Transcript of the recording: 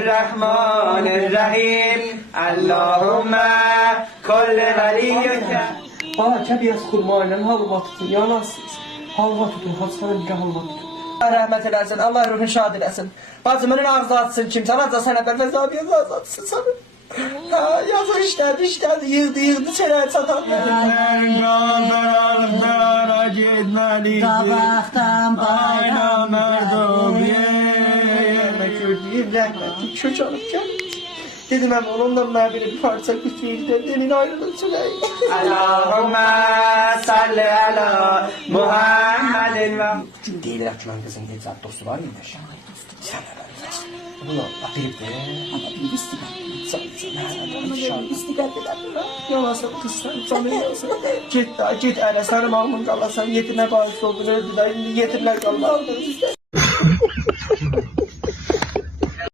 Bismillahirrahmanirrahim. Allahümme kulli veliyyike. Bana kəbiyəz xurmayla halva tutun, yanarsınız. Halva tutun, haçanın bir halva tutun. Allah rəhmət eləsin, Allah ruhunu şad eləsin. Bacımın ağzı açsın kimsə, ancaq sənə bəlkə zabiyə ağzı açsın sana. Ha, yazıq işlədi, yığdı, çərəyə çatan. Beraber gitmeliyiz. Qabaqdan bayram Gördüyüm rəhmətli kök alıp gəlmiş. Dedim əmi onunla mənə bir parça küçüyüldü, demin ayrılın çöləyi. Allahümme salli ala Muhammedin ve Deyirlər ki, mən qızın necə dostu var imiş. Sən nə bəlkə? Bunu apirib de. Ama bir istiqat edelim. Yalasın kızsan, canı yalasın. Git ələ, sənin almın qalasan, yetimə bağış oldun, öldü də, indi yetimlər qalmalıdır bizdə.